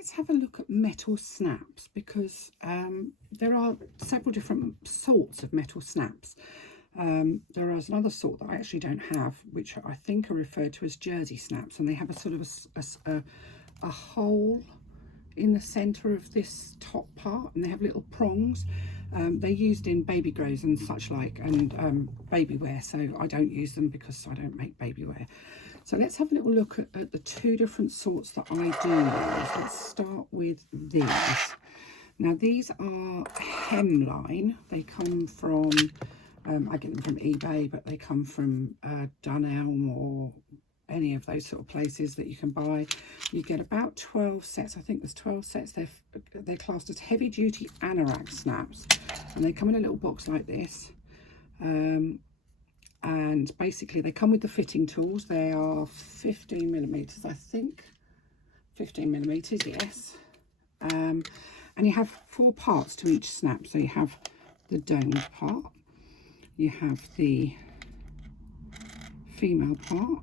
let's have a look at metal snaps, because there are several different sorts of metal snaps. There is another sort that I actually don't have, which I think are referred to as Jersey snaps, and they have a sort of a hole in the centre of this top part, and they have little prongs. They're used in baby grows and such like, and baby wear, so I don't use them because I don't make baby wear. So let's have a little look at the two different sorts that I do use. Let's start with these. Now these are hemline. They come from, I get them from eBay, but they come from Dunelm or any of those sort of places that you can buy. You get about 12 sets. I think there's 12 sets. They're classed as heavy duty anorak snaps, and they come in a little box like this. And basically they come with the fitting tools. They are 15 millimeters, I think. 15 millimeters, yes. And you have 4 parts to each snap. So you have the domed part, you have the female part,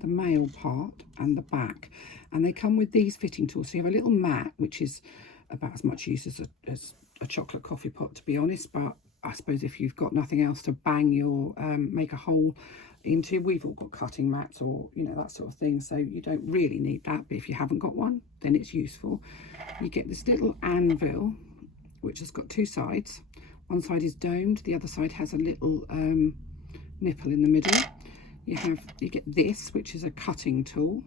the male part, and the back. And they come with these fitting tools. So you have a little mat, which is about as much use as a chocolate coffee pot, to be honest, but I suppose if you've got nothing else to bang your make a hole into, we've all got cutting mats or, you know, that sort of thing, so you don't really need that, but if you haven't got one, then it's useful. You get this little anvil, which has got 2 sides. One side is domed, the other side has a little nipple in the middle. You get this, which is a cutting tool,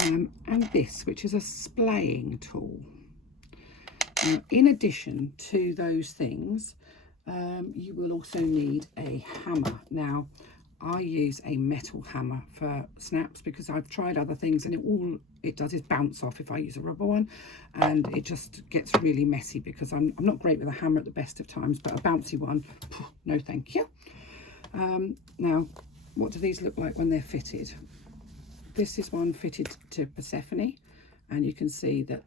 and this, which is a splaying tool. In addition to those things, you will also need a hammer. Now, I use a metal hammer for snaps because I've tried other things and all it does is bounce off if I use a rubber one, and it just gets really messy because I'm not great with a hammer at the best of times, but a bouncy one, no thank you. Now, what do these look like when they're fitted? This is one fitted to Persephone, and you can see that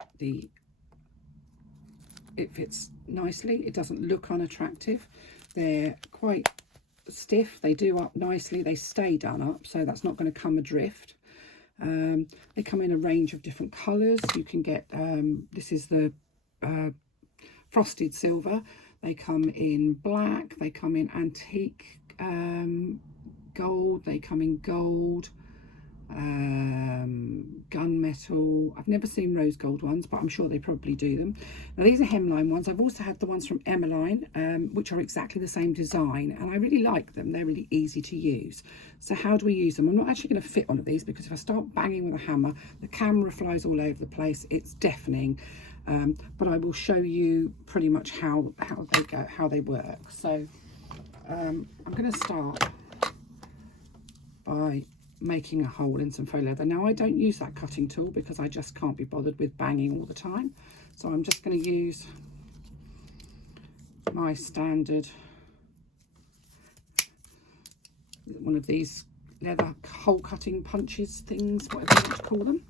it fits nicely. It doesn't look unattractive. They're quite stiff. They do up nicely. They stay done up, so that's not going to come adrift. They come in a range of different colours. You can get, this is the frosted silver. They come in black. They come in antique gold. They come in gold, gunmetal. I've never seen rose gold ones, but I'm sure they probably do them. Now these are hemline ones. I've also had the ones from Emmeline, which are exactly the same design, and I really like them. They're really easy to use. So how do we use them? I'm not actually going to fit one of these because if I start banging with a hammer, the camera flies all over the place. It's deafening. But I will show you pretty much how they go, how they work. So I'm going to start by making a hole in some faux leather. Now I don't use that cutting tool because I just can't be bothered with banging all the time, so I'm just going to use my standard one of these leather hole cutting punches things, whatever you want to call them,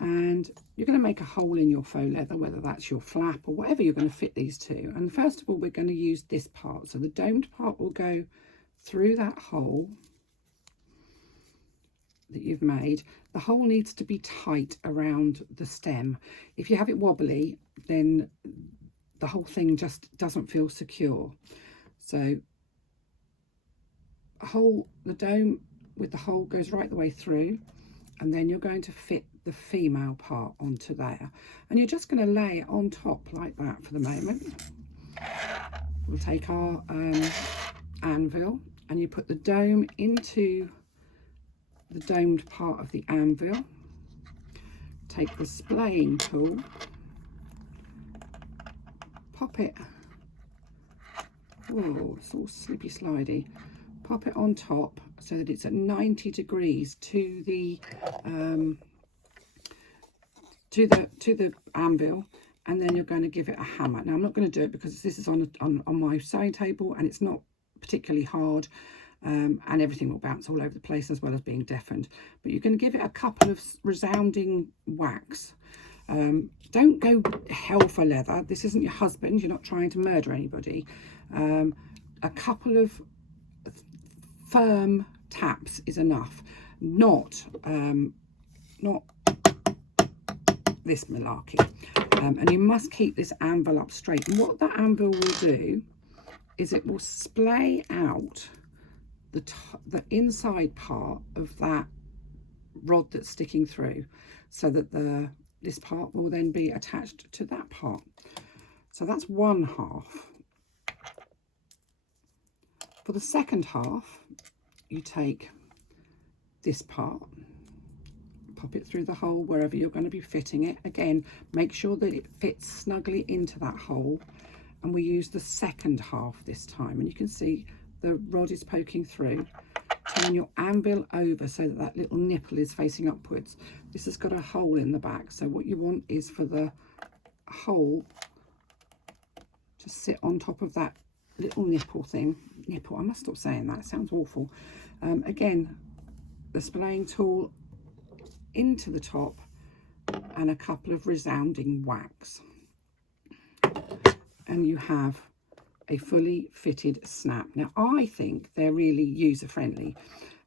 and you're going to make a hole in your faux leather, whether that's your flap or whatever you're going to fit these to. And first of all, we're going to use this part, so the domed part will go through that hole that you've made. The hole needs to be tight around the stem. If you have it wobbly, then the whole thing just doesn't feel secure. So the dome with the hole goes right the way through, and then you're going to fit the female part onto there, and you're just going to lay it on top like that for the moment. We'll take our anvil, and you put the dome into the domed part of the anvil. Take the splaying tool, pop it, whoa, it's all slippy slidey, pop it on top so that it's at 90 degrees to the anvil, and then you're going to give it a hammer. Now I'm not going to do it because this is on my sewing table and it's not particularly hard, and everything will bounce all over the place as well as being deafened, but you're going to give it a couple of resounding whacks. Don't go hell for leather. This isn't your husband. You're not trying to murder anybody. A couple of firm taps is enough. Not this malarkey. And you must keep this anvil up straight. And what that anvil will do is it will splay out the inside part of that rod that's sticking through, so that this part will then be attached to that part. So that's one half. For the second half, you take this part, pop it through the hole wherever you're going to be fitting it. Again, make sure that it fits snugly into that hole, and we use the second half this time. And you can see the rod is poking through. Turn your anvil over so that little nipple is facing upwards. This has got a hole in the back, so what you want is for the hole to sit on top of that little nipple thing. Nipple, I must stop saying that, it sounds awful. Again, the splaying tool into the top and a couple of resounding whacks, and you have a fully fitted snap. Now, I think they're really user-friendly.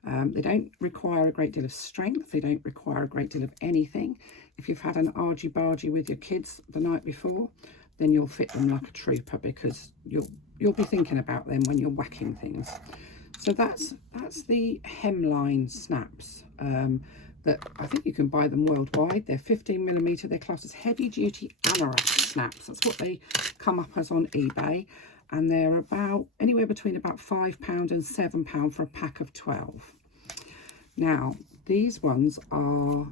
They don't require a great deal of strength. They don't require a great deal of anything. If you've had an argy-bargy with your kids the night before, then you'll fit them like a trooper, because you'll be thinking about them when you're whacking things. So that's the hemline snaps. That I think you can buy them worldwide. They're 15mm. They're classed as heavy-duty anorak snaps. That's what they come up as on eBay. And they're about anywhere between about £5 and £7 for a pack of 12. Now, these ones are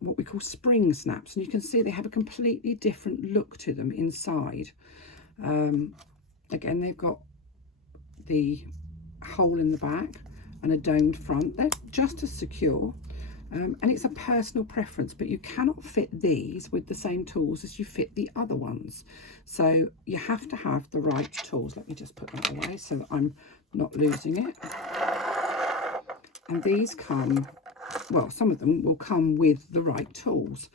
what we call spring snaps, and you can see they have a completely different look to them inside. Again, they've got the hole in the back and a domed front. They're just as secure. And it's a personal preference, but you cannot fit these with the same tools as you fit the other ones. So you have to have the right tools. Let me just put that away so that I'm not losing it. And these come, well, some of them will come with the right tools.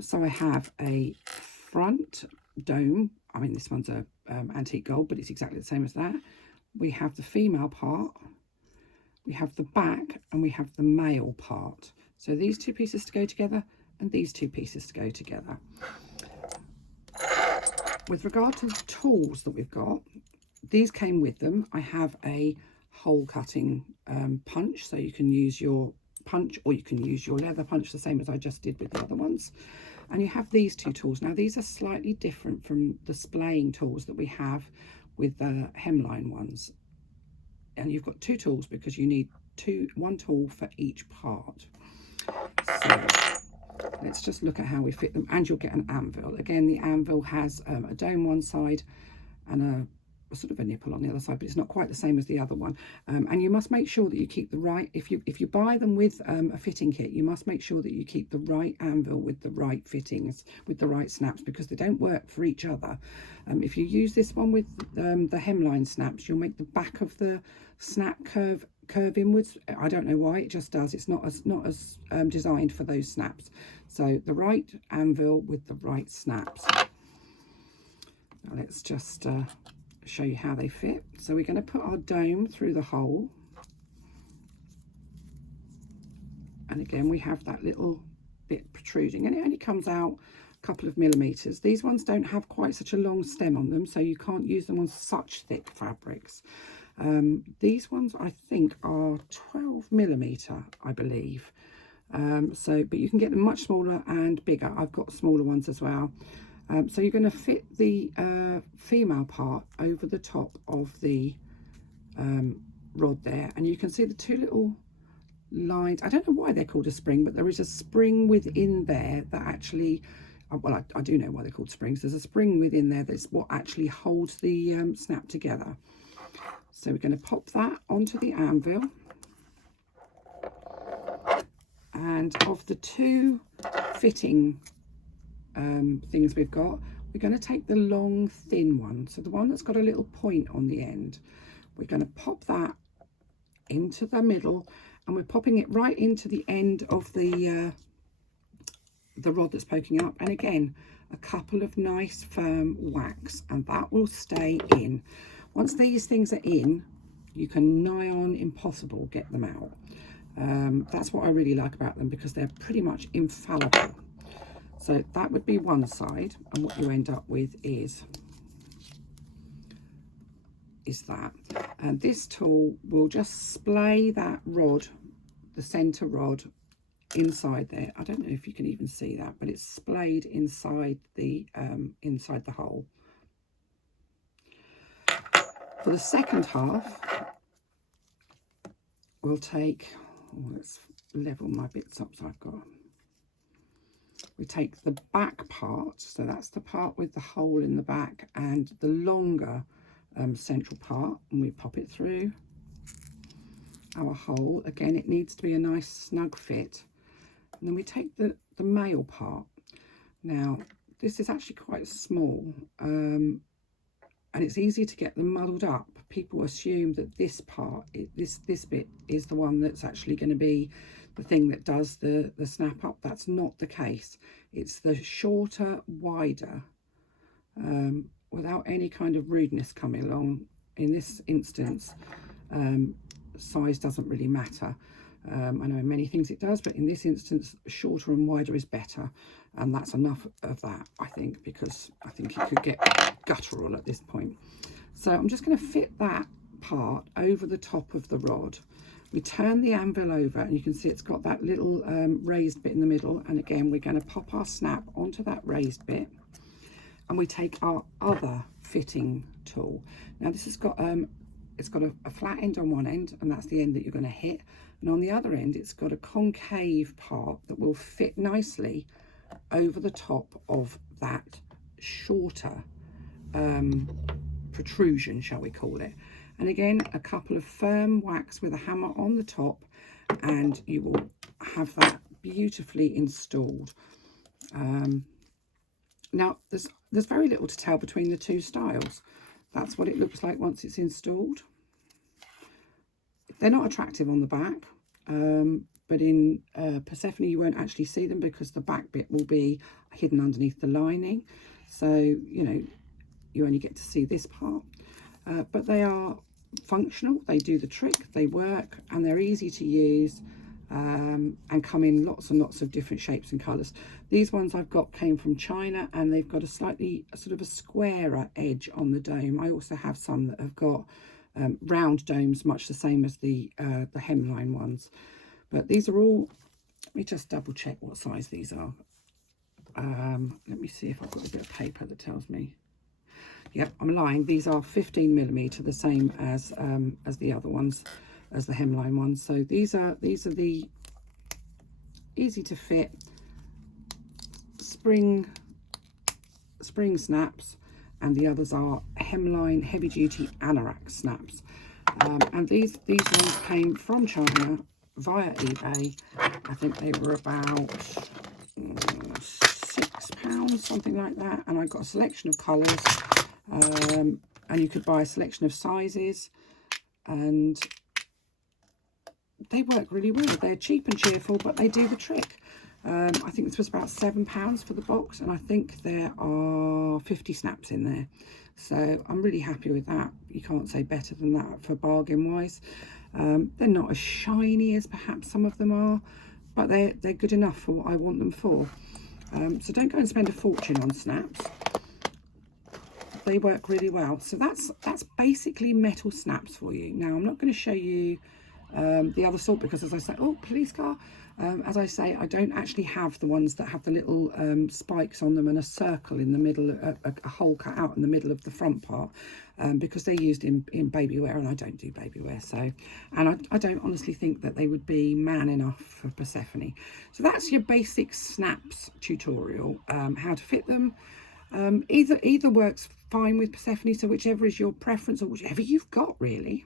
So I have a front dome. I mean, this one's a antique gold, but it's exactly the same as that. We have the female part. We have the back, and we have the male part. So these two pieces to go together, and these two pieces to go together. With regard to the tools that we've got, these came with them. I have a hole cutting punch, so you can use your punch or you can use your leather punch, the same as I just did with the other ones. And you have these two tools. Now, these are slightly different from the splaying tools that we have with the hemline ones. And you've got two tools because you need one tool for each part. So let's just look at how we fit them, and you'll get an anvil. Again, the anvil has a dome one side and a sort of a nipple on the other side, but it's not quite the same as the other one. And you must make sure that you keep the right, if you buy them with a fitting kit, you must make sure that you keep the right anvil with the right fittings, with the right snaps, because they don't work for each other. If you use this one with the hemline snaps, you'll make the back of the snap curve inwards. I don't know why, it just does. It's not as designed for those snaps. So the right anvil with the right snaps. Now let's just show you how they fit. So we're going to put our dome through the hole, and again we have that little bit protruding, and it only comes out a couple of millimeters. These ones don't have quite such a long stem on them, so you can't use them on such thick fabrics. These ones I think are 12mm, I believe. But you can get them much smaller and bigger. I've got smaller ones as well. So you're going to fit the female part over the top of the rod there, and you can see the two little lines. I don't know why they're called a spring, but there is a spring within there that actually, well, I do know why they're called springs. There's a spring within there that's what actually holds the snap together. So we're going to pop that onto the anvil, and of the two fitting things we've got, we're going to take the long thin one, so the one that's got a little point on the end. We're going to pop that into the middle, and we're popping it right into the end of the rod that's poking up, and again a couple of nice firm whacks, and that will stay in. Once these things are in, you can nigh on impossible get them out. That's what I really like about them, because they're pretty much infallible. So that would be one side, and what you end up with is that. And this tool will just splay that rod, the center rod, inside there. I don't know if you can even see that, but it's splayed inside the hole. For the second half, we'll take, let's level my bits up so I've got, we take the back part, so that's the part with the hole in the back and the longer central part, and we pop it through our hole. Again, it needs to be a nice snug fit. And then we take the male part. Now, this is actually quite small, and it's easy to get them muddled up. People assume that this part, this bit, is the one that's actually going to be the thing that does the snap up. That's not the case. It's the shorter, wider, without any kind of rudeness coming along. In this instance, size doesn't really matter. I know in many things it does, but in this instance, shorter and wider is better, and that's enough of that, I think, because I think it could get guttural at this point. So I'm just going to fit that part over the top of the rod. We turn the anvil over, and you can see it's got that little raised bit in the middle, and again we're going to pop our snap onto that raised bit, and we take our other fitting tool. Now this has got it's got a flat end on one end, and that's the end that you're going to hit, and on the other end it's got a concave part that will fit nicely over the top of that shorter protrusion, shall we call it. And again, a couple of firm whacks with a hammer on the top, and you will have that beautifully installed. Now there's very little to tell between the two styles. That's what it looks like once it's installed. They're not attractive on the back, but in Persephone you won't actually see them because the back bit will be hidden underneath the lining. So, you know, you only get to see this part. But they are functional, they do the trick, they work, and they're easy to use, and come in lots and lots of different shapes and colours. These ones I've got came from China, and they've got a slightly sort of a squarer edge on the dome. I also have some that have got round domes, much the same as the hemline ones. But these are all, let me just double check what size these are. Let me see if I've got a bit of paper that tells me. Yep, I'm lying. These are 15mm, the same as the other ones, as the hemline ones. So these are the easy to fit spring snaps, and the others are hemline heavy duty anorak snaps. And these ones came from China via eBay. I think they were about £6, something like that. And I got a selection of colours, and you could buy a selection of sizes, and they work really well. They're cheap and cheerful, but they do the trick. I think this was about £7 for the box, and I think there are 50 snaps in there. So I'm really happy with that. You can't say better than that for bargain wise. They're not as shiny as perhaps some of them are, but they're good enough for what I want them for. So don't go and spend a fortune on snaps. They work really well. So that's basically metal snaps for you. Now I'm not going to show you the other sort, because as I say, oh, police car. As I say, I don't actually have the ones that have the little spikes on them and a circle in the middle, a hole cut out in the middle of the front part, because they're used in baby wear, and I don't do baby wear. So, and I don't honestly think that they would be man enough for Persephone. So that's your basic snaps tutorial, how to fit them. Either works fine with Persephone, so whichever is your preference, or whichever you've got really.